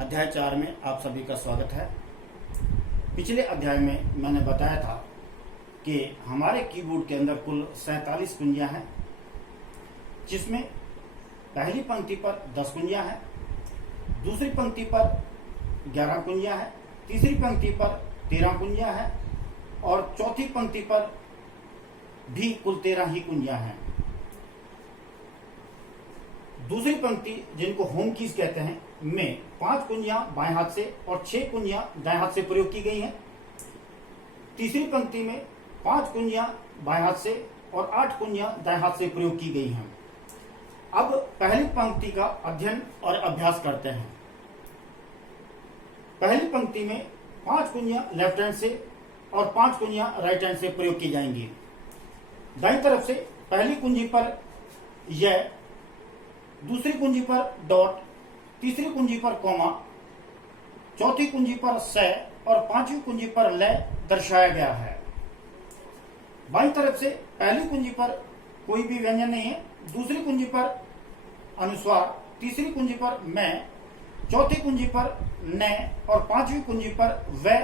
अध्याय 4 में आप सभी का स्वागत है। पिछले अध्याय में मैंने बताया था कि हमारे कीबोर्ड के अंदर कुल 47 कुंजियां हैं, जिसमें पहली पंक्ति पर 10 कुंजियां हैं, दूसरी पंक्ति पर 11 कुंजियां हैं, तीसरी पंक्ति पर 13 कुंजियां हैं और चौथी पंक्ति पर भी कुल 13 ही कुंजियां हैं। दूसरी पंक्ति, जिनको होम कीज कहते हैं, में 5 कुंजियां बाएं हाथ से और 6 कुंजियां दाएं हाथ से प्रयोग की गई हैं। तीसरी पंक्ति में 5 कुंजियां बाएं हाथ से और 8 कुंजियां दाएं हाथ से प्रयोग की गई हैं। अब पहली पंक्ति का अध्ययन और अभ्यास करते हैं। पहली पंक्ति में 5 कुंजियां लेफ्ट हैंड से और 5 कुंजियां राइट हैंड से प्रयोग की जाएंगी। दाईं तरफ से पहली कुंजी पर यह, दूसरी कुंजी पर डॉट, तीसरी कुंजी पर कॉमा, चौथी कुंजी पर से और पांचवी कुंजी पर ले दर्शाया गया है। बाईं तरफ से पहली कुंजी पर कोई भी व्यंजन नहीं है, दूसरी कुंजी पर अनुस्वार, तीसरी कुंजी पर मैं, चौथी कुंजी पर ने और पांचवी कुंजी पर वे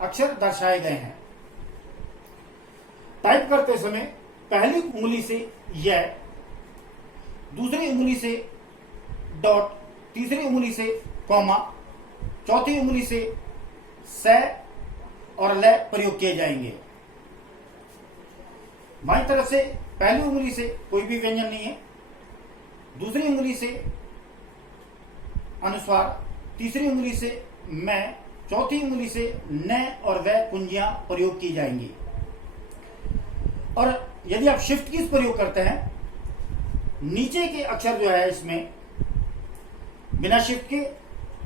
अक्षर दर्शाए गए हैं। टाइप करते समय पहली उंगली से यह, दूसरी उंगली से डॉट, तीसरी उंगली से कॉमा, चौथी उंगली से और ले प्रयोग किए जाएंगे। बाईं तरफ से पहली उंगली से कोई भी व्यंजन नहीं है, दूसरी उंगली से अनुस्वार, तीसरी उंगली से मैं, चौथी उंगली से न और वे कुंजियां प्रयोग की जाएंगी। और यदि आप शिफ्ट कीज प्रयोग करते हैं, नीचे के अक्षर जो है इसमें बिना शिफ्ट के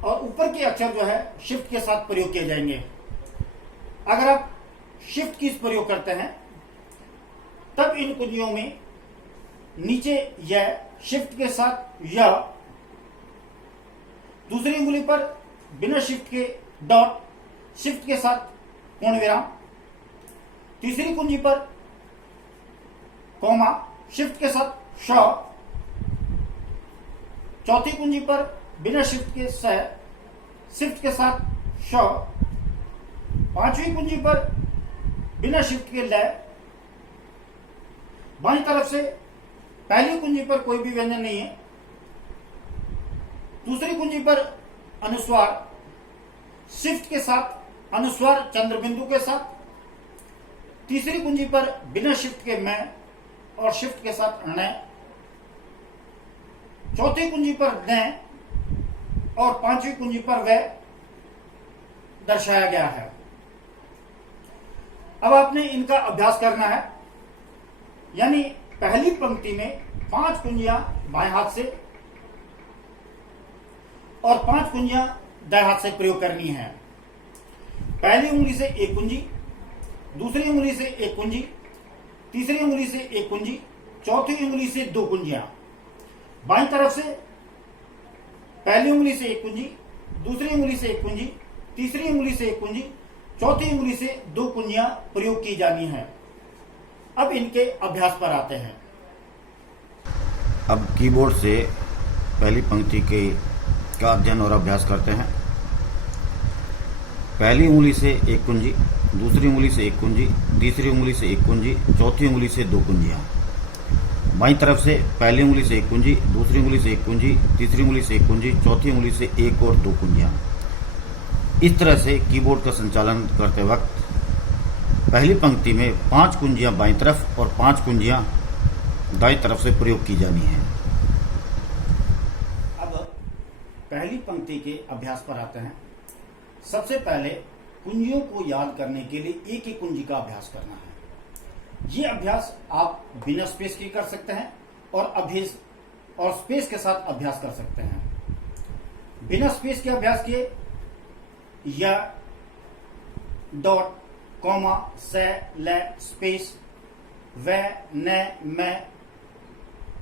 और ऊपर के अक्षर जो है शिफ्ट के साथ प्रयोग किए जाएंगे। अगर आप शिफ्ट कीज प्रयोग करते हैं तब इन कुंजियों में नीचे यह, शिफ्ट के साथ यह, दूसरी उंगली पर बिना शिफ्ट के डॉट, शिफ्ट के साथ पूर्ण विराम, तीसरी कुंजी पर कॉमा, शिफ्ट के साथ श, चौथी कुंजी पर बिना शिफ्ट के स, शिफ्ट के साथ श, पांचवी कुंजी पर बिना शिफ्ट के ल। बाईं तरफ से पहली कुंजी पर कोई भी व्यंजन नहीं है, दूसरी कुंजी पर अनुस्वार, शिफ्ट के साथ अनुस्वार चंद्र बिंदु के साथ, तीसरी कुंजी पर बिना शिफ्ट के मैं और शिफ्ट के साथ न, चौथी कुंजी पर न और पांचवी कुंजी पर वे दर्शाया गया है। अब आपने इनका अभ्यास करना है, यानी पहली पंक्ति में 5 कुंजियां बाएं हाथ से और 5 कुंजियां दाएं हाथ से प्रयोग करनी है। पहली उंगली से एक कुंजी, दूसरी उंगली से एक कुंजी, तीसरी उंगली से एक कुंजी, चौथी उंगली से 2 कुंजियां। बाईं तरफ से पहली उंगली से एक कुंजी, दूसरी उंगली से एक कुंजी, तीसरी उंगली से एक कुंजी, चौथी उंगली से 2 कुंजियां प्रयोग की जानी है। अब इनके अभ्यास पर आते हैं। अब कीबोर्ड से पहली पंक्ति का अध्ययन और अभ्यास करते हैं। पहली उंगली से एक कुंजी, दूसरी उंगली से एक कुंजी, तीसरी उंगली से एक कुंजी, चौथी उंगली से 2 कुंजियां। बाईं तरफ से पहली उंगली से एक कुंजी, दूसरी उंगली से एक कुंजी, तीसरी उंगली से एक कुंजी, चौथी उंगली से 1 और 2 कुंजियां। इस तरह से कीबोर्ड का संचालन करते वक्त पहली पंक्ति में 5 कुंजियां बाईं तरफ और 5 कुंजियां दाईं तरफ से प्रयोग की जानी है। अब पहली पंक्ति के अभ्यास पर आते हैं। सबसे पहले कुंजियों को याद करने के लिए एक ही कुंजी का अभ्यास करना है। ये अभ्यास आप बिना स्पेस के कर सकते हैं और स्पेस के साथ अभ्यास कर सकते हैं। बिना स्पेस के अभ्यास किए या डॉट, कॉमा, से, ले, स्पेस, वे, ने, मैं,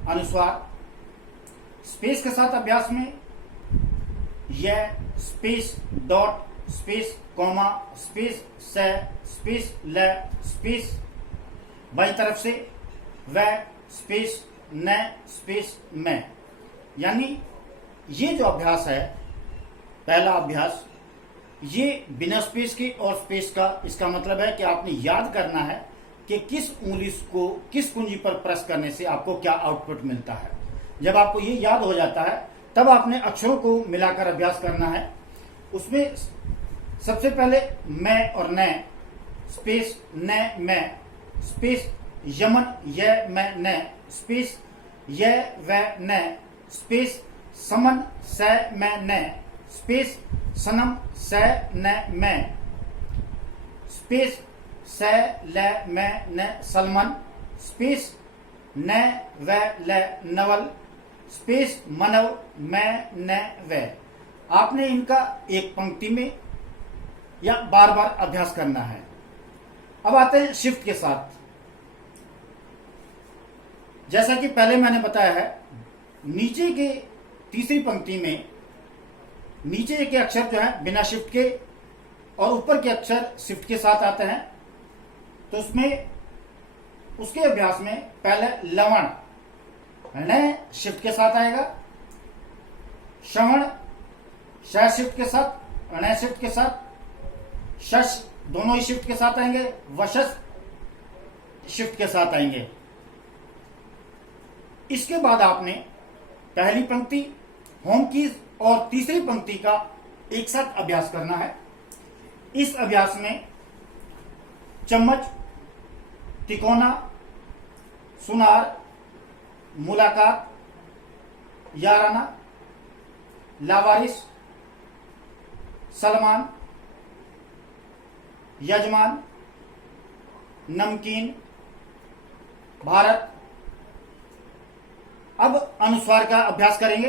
अनुस्वार। स्पेस के साथ अभ्यास में यह, space, dot, space, comma, space, से, स्पेस, ले, स्पेस। बाईं तरफ से वे, स्पेस, न, स्पेस, मैं। यानी ये जो अभ्यास है पहला अभ्यास, ये बिना स्पेस के और स्पेस का, इसका मतलब है कि आपने याद करना है कि किस उंगली को किस कुंजी पर प्रेस करने से आपको क्या आउटपुट मिलता है। जब आपको ये याद हो जाता है तब आपने अक्षरों को मिलाकर अभ्यास करना है। उसमें सबसे पहले मैं और न, स्पेस न मैं, स्पेस यमन य मैं न, स्पेस य व न, स्पेस समन स मैं न, स्पेस सनम स न मैं, स्पेस स ल मैं न सलमन, स्पेस न व ल नवल, स्पेस मनव मैं न व। आपने इनका एक पंक्ति में या बार बार अभ्यास करना है। अब आते हैं शिफ्ट के साथ। जैसा कि पहले मैंने बताया है, नीचे के तीसरी पंक्ति में नीचे के अक्षर जो है बिना शिफ्ट के और ऊपर के अक्षर शिफ्ट के साथ आते हैं। तो उसमें उसके अभ्यास में पहले लवण न शिफ्ट के साथ आएगा, श्रवण श शिफ्ट के साथ, ण शिफ्ट के साथ, शश दोनों ही शिफ्ट के साथ आएंगे, वशस शिफ्ट के साथ आएंगे। इसके बाद आपने पहली पंक्ति, होम कीज और तीसरी पंक्ति का एक साथ अभ्यास करना है। इस अभ्यास में चम्मच, तिकोना, सुनार, मुलाकात, याराना, लावारिस, सलमान, यजमान, नमकीन, भारत। अब अनुस्वार का अभ्यास करेंगे।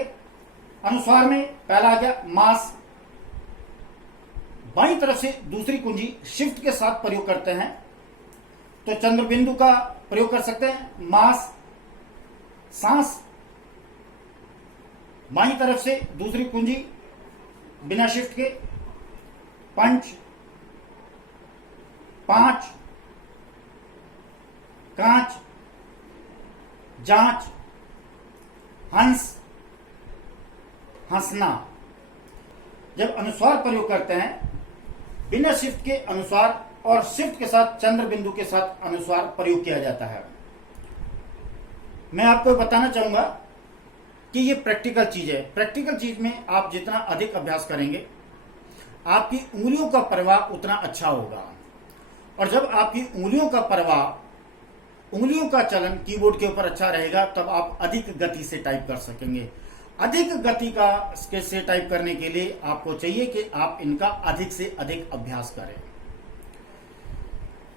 अनुस्वार में पहला आ गया मास। बाईं तरफ से दूसरी कुंजी शिफ्ट के साथ प्रयोग करते हैं तो चंद्र बिंदु का प्रयोग कर सकते हैं, मास, सांस। बाईं तरफ से दूसरी कुंजी बिना शिफ्ट के पंच, पांच, कांच, जांच, हंस, हंसना। जब अनुस्वार प्रयोग करते हैं बिना शिफ्ट के अनुस्वार और शिफ्ट के साथ चंद्र बिंदु के साथ अनुस्वार प्रयोग किया जाता है। मैं आपको बताना चाहूंगा कि ये प्रैक्टिकल चीज है। प्रैक्टिकल चीज में आप जितना अधिक अभ्यास करेंगे आपकी उंगलियों का प्रवाह उतना अच्छा होगा, और जब आपकी उंगलियों का प्रवाह, उंगलियों का चलन कीबोर्ड के ऊपर अच्छा रहेगा तब आप अधिक गति से टाइप कर सकेंगे। अधिक गति का से टाइप करने के लिए आपको चाहिए कि आप इनका अधिक से अधिक अभ्यास करें।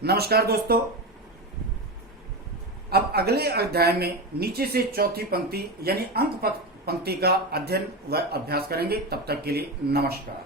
नमस्कार दोस्तों, अब अगले अध्याय में नीचे से चौथी पंक्ति यानी अंक पंक्ति का अध्ययन व अभ्यास करेंगे। तब तक के लिए नमस्कार।